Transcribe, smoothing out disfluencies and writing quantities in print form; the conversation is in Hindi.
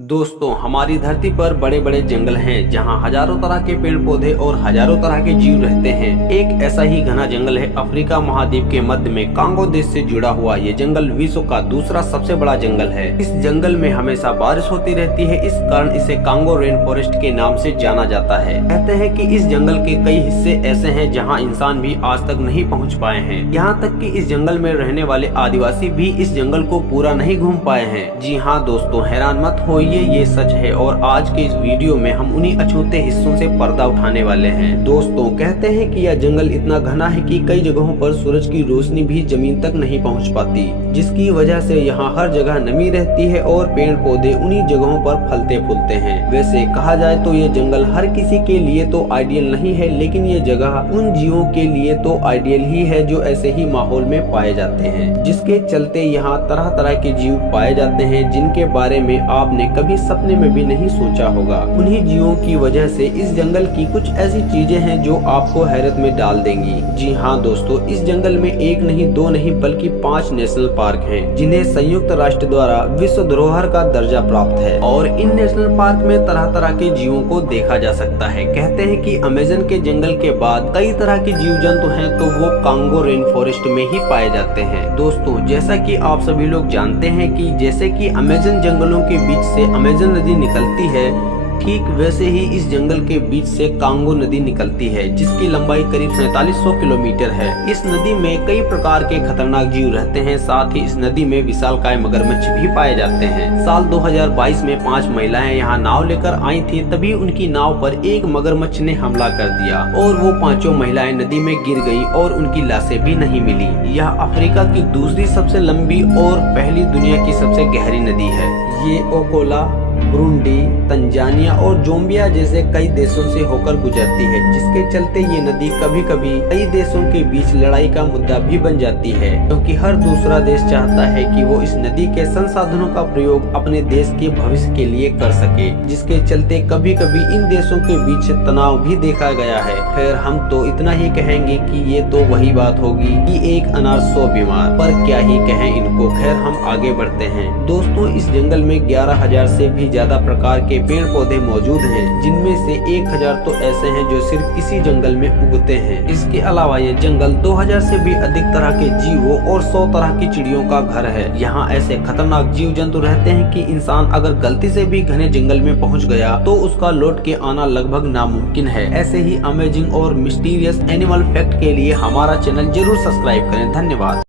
दोस्तों, हमारी धरती पर बड़े बड़े जंगल हैं जहां हजारों तरह के पेड़ पौधे और हजारों तरह के जीव रहते हैं। एक ऐसा ही घना जंगल है अफ्रीका महाद्वीप के मध्य में कांगो देश से जुड़ा हुआ। ये जंगल विश्व का दूसरा सबसे बड़ा जंगल है। इस जंगल में हमेशा बारिश होती रहती है, इस कारण इसे कांगो रेन फॉरेस्ट के नाम से जाना जाता है। कहते हैं कि इस जंगल के कई हिस्से ऐसे हैं जहाँ इंसान भी आज तक नहीं पहुँच पाए हैं। यहाँ तक कि इस जंगल में रहने वाले आदिवासी भी इस जंगल को पूरा नहीं घूम पाए हैं। जी हाँ दोस्तों, हैरान मत होइए, ये सच है। और आज के इस वीडियो में हम उन्हीं अछूते हिस्सों से पर्दा उठाने वाले हैं। दोस्तों, कहते हैं कि यह जंगल इतना घना है कि कई जगहों पर सूरज की रोशनी भी जमीन तक नहीं पहुंच पाती, जिसकी वजह से यहाँ हर जगह नमी रहती है और पेड़ पौधे उन्हीं जगहों पर फलते फूलते हैं। वैसे कहा जाए तो ये जंगल हर किसी के लिए तो आइडियल नहीं है, लेकिन ये जगह उन जीवों के लिए तो आइडियल ही है जो ऐसे ही माहौल में पाए जाते हैं, जिसके चलते यहाँ तरह तरह के जीव पाए जाते हैं जिनके बारे में आपने कभी सपने में भी नहीं सोचा होगा। उन्हीं जीवों की वजह से इस जंगल की कुछ ऐसी चीजें हैं जो आपको हैरत में डाल देंगी। जी हाँ दोस्तों, इस जंगल में एक नहीं, दो नहीं, बल्कि 5 नेशनल पार्क हैं, जिन्हें संयुक्त राष्ट्र द्वारा विश्व धरोहर का दर्जा प्राप्त है। और इन नेशनल पार्क में तरह तरह के जीवों को देखा जा सकता है। कहते हैं कि अमेज़न के जंगल के बाद कई तरह के जीव जंतु हैं तो वो कांगो रेन फॉरेस्ट में ही पाए जाते हैं। दोस्तों, जैसा कि आप सभी लोग जानते हैं कि जैसे कि अमेज़न जंगलों के बीच से अमेज़न नदी निकलती है, ठीक वैसे ही इस जंगल के बीच से कांगो नदी निकलती है, जिसकी लंबाई करीब 4700 किलोमीटर है। इस नदी में कई प्रकार के खतरनाक जीव रहते हैं। साथ ही इस नदी में विशालकाय मगरमच्छ भी पाए जाते हैं। साल 2022 में 5 महिलाएं यहाँ नाव लेकर आई थी, तभी उनकी नाव पर एक मगरमच्छ ने हमला कर दिया और वो 5 महिलाएं नदी में गिर गयी और उनकी लाशें भी नहीं मिली। यह अफ्रीका की दूसरी सबसे लंबी और पहली दुनिया की सबसे गहरी नदी है। ये ओकोला, बुरुंडी, तंजानिया और जोम्बिया जैसे कई देशों से होकर गुजरती है, जिसके चलते ये नदी कभी कभी कई देशों के बीच लड़ाई का मुद्दा भी बन जाती है, क्योंकि हर दूसरा देश चाहता है कि वो इस नदी के संसाधनों का प्रयोग अपने देश के भविष्य के लिए कर सके, जिसके चलते कभी कभी इन देशों के बीच तनाव भी देखा गया है। खैर, हम तो इतना ही कहेंगे कि ये तो वही बात होगी कि एक अनार 100 बीमार, पर क्या ही कहें इनको। खैर, हम आगे बढ़ते हैं। दोस्तों, इस जंगल में 11,000 से भी ज्यादा प्रकार के पेड़ पौधे मौजूद हैं, जिनमें से 1000 तो ऐसे हैं जो सिर्फ इसी जंगल में उगते हैं। इसके अलावा ये जंगल 2000 से भी अधिक तरह के जीवों और 100 तरह की चिड़ियों का घर है। यहाँ ऐसे खतरनाक जीव जंतु रहते हैं कि इंसान अगर गलती से भी घने जंगल में पहुँच गया तो उसका लौट के आना लगभग नामुमकिन है। ऐसे ही अमेजिंग और मिस्टीरियस एनिमल फैक्ट के लिए हमारा चैनल जरूर सब्सक्राइब करें। धन्यवाद।